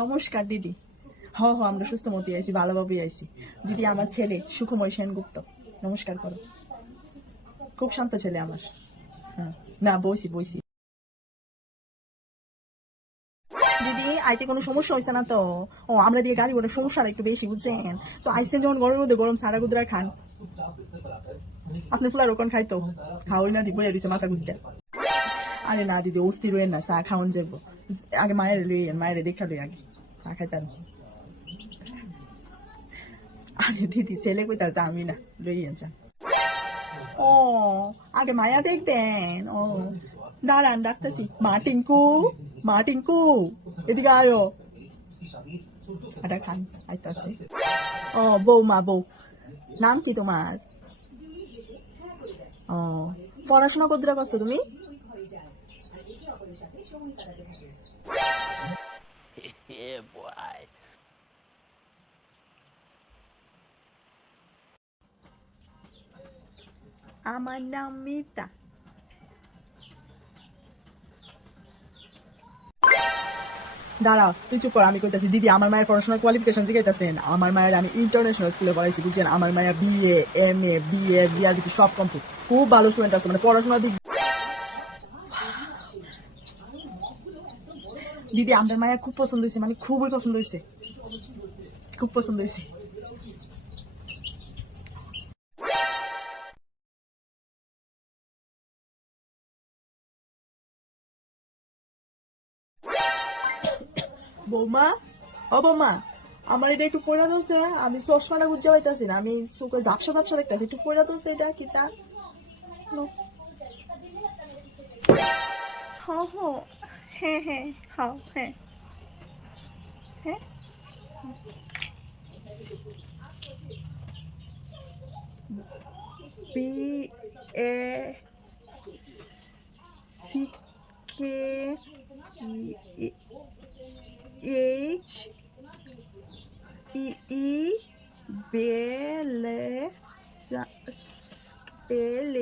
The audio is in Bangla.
নমস্কার দিদি। আমরা সুস্থমতি আইছি, ভালোভাবেই আইছি। দিদি, আমার ছেলে সুখময় সেনগুপ্ত। নমস্কার করো। খুব শান্ত ছেলে আমার। হ্যাঁ, না বইছি বইছি। দিদি, আইতে কোনো সমস্যা হয়েছে না তো? আমরা দিয়ে গাড়ি ওটা সমস্যাটা একটু বেশি, বুঝছেন তো? আইসেন যখন গরমের মধ্যে গরম সারা গুদরা খান। আপনি ফুলার ওখান খাইতো খাওয়াই না দিব দিছে মাথা গুজটা। আরে না দিদি, অস্থির হইেন না, চা খাওয়ান যাবো। আগে মায়ের লইয়েন, মায়ের দেখা লই আগে চা খাইতাম। আরে দিদি, ছেলে কইতাছে আমি না, লইয়েন চা। ও, আগে মায়া দেখবেন। দাঁড়ান ডাকতেছি। মা টিঙ্কু, মা টিঙ্কু, এদিকে আয়ো। এটা খান, আইতাছে। বৌমা বউ। নাম কি তোমার? ও, পড়াশোনা কতটা করছো তুমি? Yeah, boy. আমার নাম মিতা। দাঁড়াও, তুই চুপ কর, আমি কইতাছি। দিদি, আমার মায়ের পড়াশোনার কোয়ালিফিকেশন জিজ্ঞাসেন। আমার মায়ের আমি ইন্টারন্যাশনাল স্কুলে পড়াইছি, বুঝছেন? আমার মায়ের বিএ, এমএ, বিএ, জিআরবি সব কমপ্লিট। খুব ভালো স্টুডেন্ট আছে, মানে পড়াশোনার দিক। দিদি, আমার মায়ের খুব পছন্দ হয়েছে, মানে খুবই পছন্দ হয়েছে, খুব পছন্দ হয়েছে। বৌমা, বৌমা, আমার এটা একটু ফোড়া ধরছে। আমি চশমাটা বুঝতে পাইতাছি না, আমি চোখে ঝাপসা ঝাপসা দেখতেছি। একটু ফোড়া ধরছে, এটা কি তা? নো। হ, হ্যাঁ হ্যাঁ, হ্যাঁ হ্যাঁ। B A C K H E E বেলে এল